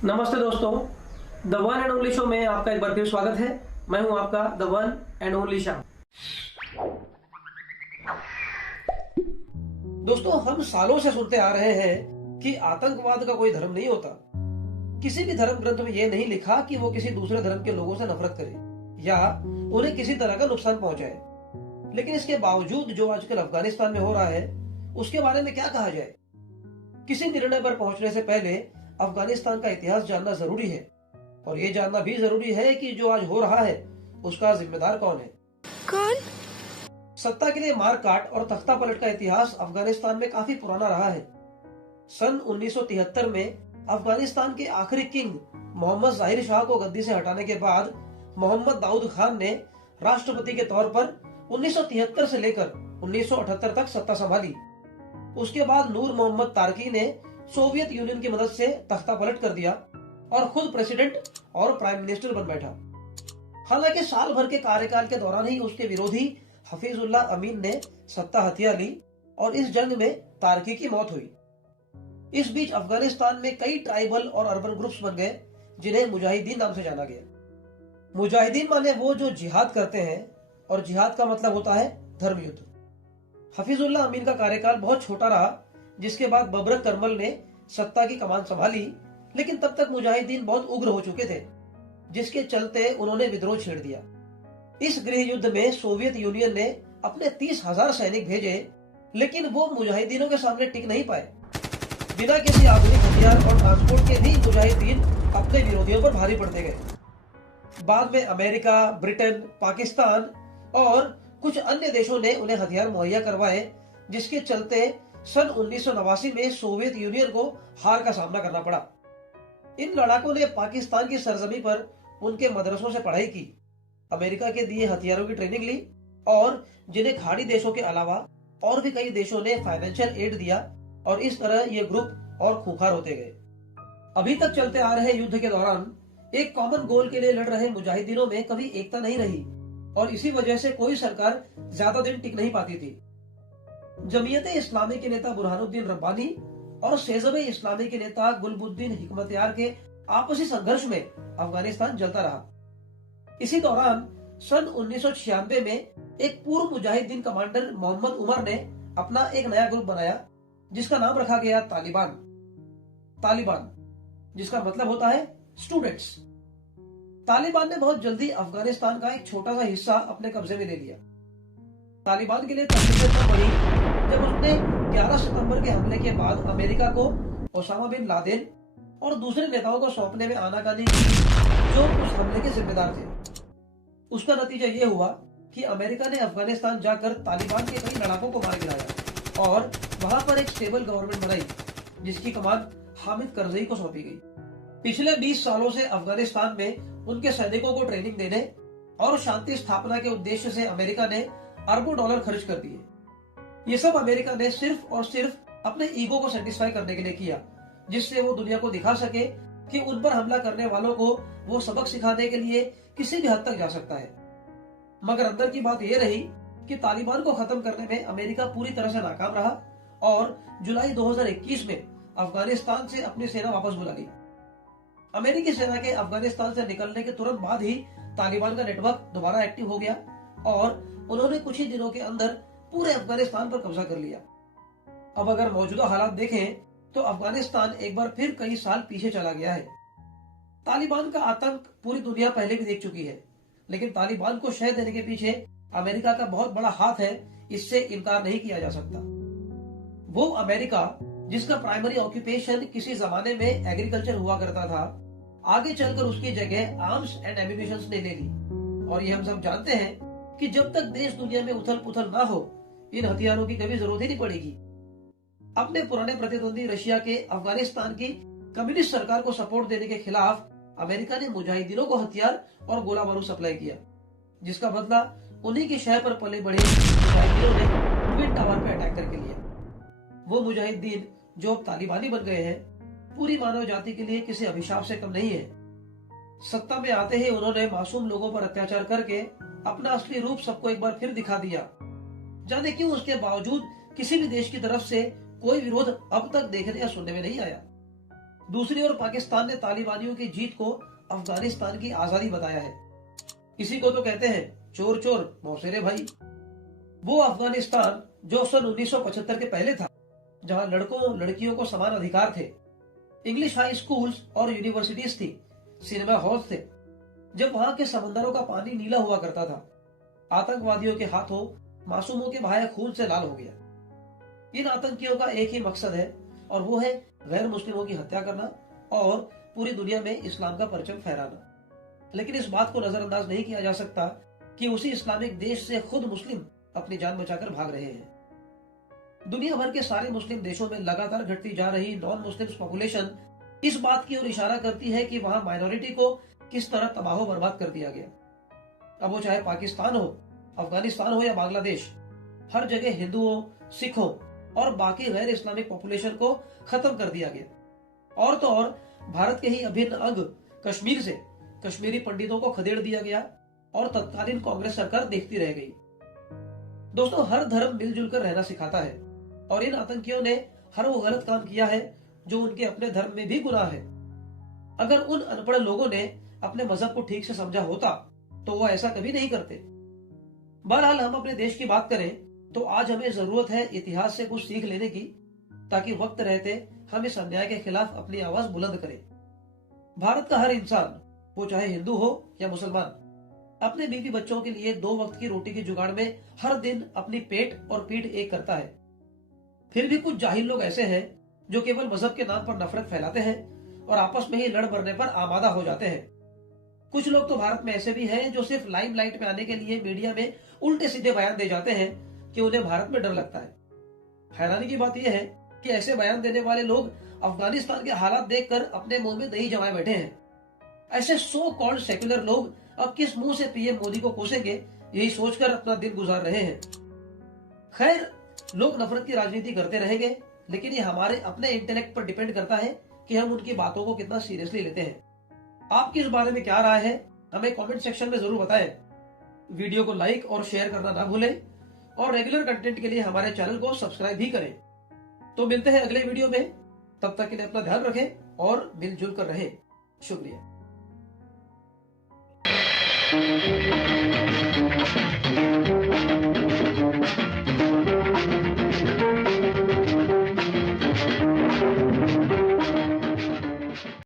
नमस्ते दोस्तों, the one and only show में आपका एक बार फिर स्वागत है। मैं हूं आपका the one and only Shah. दोस्तों, हम सालों से सुनते आ रहे हैं कि आतंकवाद का कोई धर्म नहीं होता। किसी भी धर्म ग्रंथ में यह नहीं लिखा कि वो किसी दूसरे धर्म के लोगों से नफरत करे या उन्हें किसी तरह का नुकसान पहुंचाए। लेकिन इसके बावजूद जो आजकल अफगानिस्तान में हो रहा है उसके बारे में क्या कहा जाए। किसी निर्णय पर पहुंचने से पहले अफगानिस्तान का इतिहास जानना जरूरी है और ये जानना भी जरूरी है कि जो आज हो रहा है उसका जिम्मेदार कौन है। कौन? सत्ता के लिए मारकाट और तख्ता पलट का इतिहास अफगानिस्तान में काफी पुराना रहा है। सन 1973 में अफगानिस्तान के आखिरी किंग मोहम्मद जाहिर शाह को गद्दी से हटाने के बाद मोहम्मद दाऊद खान ने राष्ट्रपति के तौर पर 1973 से लेकर 1978 तक सत्ता संभाली। उसके बाद नूर मोहम्मद तारकी ने सोवियत यूनियन की मदद से तख्ता पलट कर दिया और खुद प्रेसिडेंट और प्राइम मिनिस्टर बन बैठा। हालांकि साल भर के कार्यकाल के दौरान ही उसके विरोधी हफीजुल्लाह अमीन ने सत्ता हथिया ली और इस जंग में तारकी की मौत हुई। इस बीच अफगानिस्तान में कई ट्राइबल और अर्बन ग्रुप्स बन गए जिन्हें मुजाहिदीन नाम से जाना गया। मुजाहिदीन माने वो जो जिहाद करते हैं और जिहाद का मतलब होता है धर्म युद्ध। हफीजुल्लाह अमीन का कार्यकाल बहुत छोटा रहा, जिसके बाद बबरक करमल ने सत्ता की कमान संभाली, लेकिन तब तक मुजाहिदीन बहुत उग्र हो चुके थे, जिसके चलते उन्होंने विद्रोह छेड़ दिया। इस गृह युद्ध में सोवियत यूनियन ने अपने 30,000 सैनिक भेजे, लेकिन वो मुजाहिदीनों के सामने टिक नहीं पाए। बिना किसी आधुनिक हथियार और ट्रांसपोर्ट के भी मुजाहिदीन अपने विरोधियों पर भारी पड़ते गए। बाद में अमेरिका, ब्रिटेन, पाकिस्तान और कुछ अन्य देशों ने उन्हें हथियार मुहैया करवाए, जिसके चलते सन 1989 में सोवियत यूनियन को हार का सामना करना पड़ा। इन लड़ाकों ने पाकिस्तान की सरजमी पर उनके मदरसों से पढ़ाई की, अमेरिका के दिए हथियारों की ट्रेनिंग ली और जिन्हें खाड़ी देशों के अलावा और भी कई देशों ने फाइनेंशियल एड दिया और इस तरह ये ग्रुप और खूंखार होते गए। अभी तक चलते आ रहे युद्ध के दौरान एक कॉमन गोल के लिए लड़ रहे मुजाहिदीनों में कभी एकता नहीं रही और इसी वजह से कोई सरकार ज्यादा दिन टिक नहीं पाती थी। जमीयते इस्लामी के नेता बुरहानुद्दीन रब्बानी और सेजबे इस्लामी के नेता गुलबुद्दीन हिकमतयार के आपसी संघर्ष में अफगानिस्तान जलता रहा। इसी दौरान सन 1996 में एक पूर्व मुजाहिदीन कमांडर मोहम्मद उमर ने अपना एक नया ग्रुप बनाया, जिसका नाम रखा गया तालिबान, जिसका मतलब होता है स्टूडेंट्स। तालिबान ने बहुत जल्दी अफगानिस्तान का एक छोटा सा हिस्सा अपने कब्जे में ले लिया। तालिबान के लिए तकलीफें तब बढ़ी जब उसने 11 सितंबर के हमले के बाद अमेरिका को ओसामा बिन लादेन और दूसरे नेताओं को सौंपने में आनाकानी की जो उस हमले के जिम्मेदार थे। उसका नतीजा ये हुआ कि अमेरिका ने अफगानिस्तान जाकर तालिबान के कई लड़ाकों को मार गिराया और वहां पर एक स्टेबल गवर्नमेंट बनाई, जिसकी कमान हामिद करजई को सौंपी गई। पिछले 20 सालों से अफगानिस्तान में उनके सैनिकों को ट्रेनिंग देने और शांति स्थापना के उद्देश्य से अमेरिका ने अरबों डॉलर खर्च कर दिए। ये सब अमेरिका ने सिर्फ और सिर्फ अपने ईगो को सेटिस्फाई करने के लिए किया, जिससे वो दुनिया को दिखा सके कि उन पर हमला करने वालों को वो सबक सिखाने के लिए किसी भी हद तक जा सकता है। मगर अंदर की बात ये रही कि तालिबान को खत्म करने में अमेरिका पूरी तरह से नाकाम रहा और जुलाई 2021 में अफगानिस्तान से अपनी सेना वापस बुला ली। अमेरिकी सेना के अफगानिस्तान से निकलने के तुरंत बाद ही तालिबान का नेटवर्क दोबारा एक्टिव हो गया और उन्होंने कुछ ही दिनों के अंदर पूरे अफगानिस्तान पर कब्जा कर लिया। अब अगर मौजूदा हालात देखें तो अफगानिस्तान एक बार फिर कई साल पीछे चला गया है। तालिबान का आतंक पूरी दुनिया पहले भी देख चुकी है, लेकिन तालिबान को शह देने के पीछे अमेरिका का बहुत बड़ा हाथ है, इससे इनकार नहीं किया जा सकता। वो अमेरिका जिसका प्राइमरी ऑक्यूपेशन किसी जमाने में एग्रीकल्चर हुआ करता था, आगे चलकर उसकी जगह आर्म्स एंड एम्यूनिशंस ने ले ली। और ये हम सब जानते हैं कि जब तक देश दुनिया में उथल पुथल ना हो, इन हथियारों की कभी जरूरत ही नहीं पड़ेगी। अपने पुराने प्रतिद्वंदी रशिया के अफगानिस्तान की कम्युनिस्ट सरकार को सपोर्ट देने के खिलाफ अमेरिका ने मुजाहिदीनों को हथियार और गोला बारूद सप्लाई किया, जिसका बदला उन्हीं की शह पर पले बड़े मुजाहिदीनों ने ट्विन टावर पर अटैक करके लिया। वो मुजाहिदीन जो अब तालिबानी बन गए हैं, पूरी मानव जाति के लिए किसी अभिशाप से कम नहीं है। सत्ता में आते ही उन्होंने मासूम लोगों पर अत्याचार करके अपना असली रूप सबको एक बार फिर दिखा दिया। जाने क्यों उसके बावजूद किसी भी देश की तरफ से कोई विरोध अब तक देखने या सुनने में नहीं आया। दूसरी ओर पाकिस्तान ने तालिबानियों की जीत को अफगानिस्तान की आजादी बताया है। इसी को तो कहते हैं चोर चोर मौसेरे भाई। वो अफगानिस्तान जो सन 1975 के पहले था, जहां लड़कों लड़कियों को समान अधिकार थे, इंग्लिश हाई स्कूल्स और यूनिवर्सिटीज थी, सिनेमा हॉल थे, जब वहां के समंदरों का पानी नीला हुआ करता था, आतंकवादियों के हाथों मासूमों के बहाए खून से लाल हो गया। इन आतंकियों का एक ही मकसद है और वो है गैर मुस्लिमों की हत्या करना और पूरी दुनिया में इस्लाम का परचम फहराना। लेकिन इस बात को नजरअंदाज नहीं किया जा सकता कि उसी इस्लामिक देश से खुद मुस्लिम अपनी जान बचाकर भाग रहे हैं। दुनिया भर के सारे मुस्लिम देशों में लगातार घटती जा रही नॉन मुस्लिम पॉपुलेशन इस बात की ओर इशारा करती है कि वहां माइनॉरिटी को किस तरह तबाह बर्बाद कर दिया गया। अब वो चाहे पाकिस्तान हो, अफगानिस्तान हो या बांग्लादेश, हर जगह हिंदुओं, सिखों और बाकी गैर इस्लामिक पॉपुलेशन को खत्म कर दिया गया। और तो और भारत के ही अभिन्न अंग कश्मीर से कश्मीरी पंडितों को खदेड़ दिया गया और तत्कालीन कांग्रेस सरकार देखती रह गई। दोस्तों, हर धर्म मिलजुल कर रहना सिखाता है और इन आतंकियों ने हर वो गलत काम किया है जो उनके अपने धर्म में भी गुनाह है। अगर उन अनपढ़ लोगों ने अपने मजहब को ठीक से समझा होता तो वो ऐसा कभी नहीं करते। बहरहाल, हम अपने देश की बात करें तो आज हमें जरूरत है इतिहास से कुछ सीख लेने की, ताकि वक्त रहते हम इस अन्याय के खिलाफ अपनी आवाज बुलंद करें। भारत का हर इंसान, वो चाहे हिंदू हो या मुसलमान, अपने बीवी बच्चों के लिए 2 वक्त की रोटी के जुगाड़ में हर दिन अपनी पेट और पीठ एक करता है। फिर भी कुछ जाहिल लोग ऐसे हैं जो केवल मजहब के नाम पर नफरत फैलाते हैं और आपस में ही लड़ मरने पर आमादा हो जाते हैं। कुछ लोग तो भारत में ऐसे भी हैं जो सिर्फ लाइमलाइट में आने के लिए मीडिया में उल्टे सीधे बयान दे जाते हैं कि उन्हें भारत में डर लगता है। हैरानी की बात यह है कि ऐसे बयान देने वाले लोग अफगानिस्तान के हालात देखकर अपने मुंह में दही जमाए बैठे हैं। ऐसे सो कॉल्ड सेक्युलर लोग अब किस मुंह से पीएम मोदी को कोसेंगे, यही सोचकर अपना दिन गुजार रहे हैं। खैर, लोग नफरत की राजनीति करते रहेंगे, लेकिन ये हमारे अपने इंटेलेक्ट पर डिपेंड करता है कि हम उनकी बातों को कितना सीरियसली लेते हैं। आपकी इस बारे में क्या राय है, हमें कमेंट सेक्शन में जरूर बताएं। वीडियो को लाइक और शेयर करना ना भूलें और रेगुलर कंटेंट के लिए हमारे चैनल को सब्सक्राइब भी करें। तो मिलते हैं अगले वीडियो में, तब तक के लिए अपना ध्यान रखें और मिलजुल कर रहें। शुक्रिया।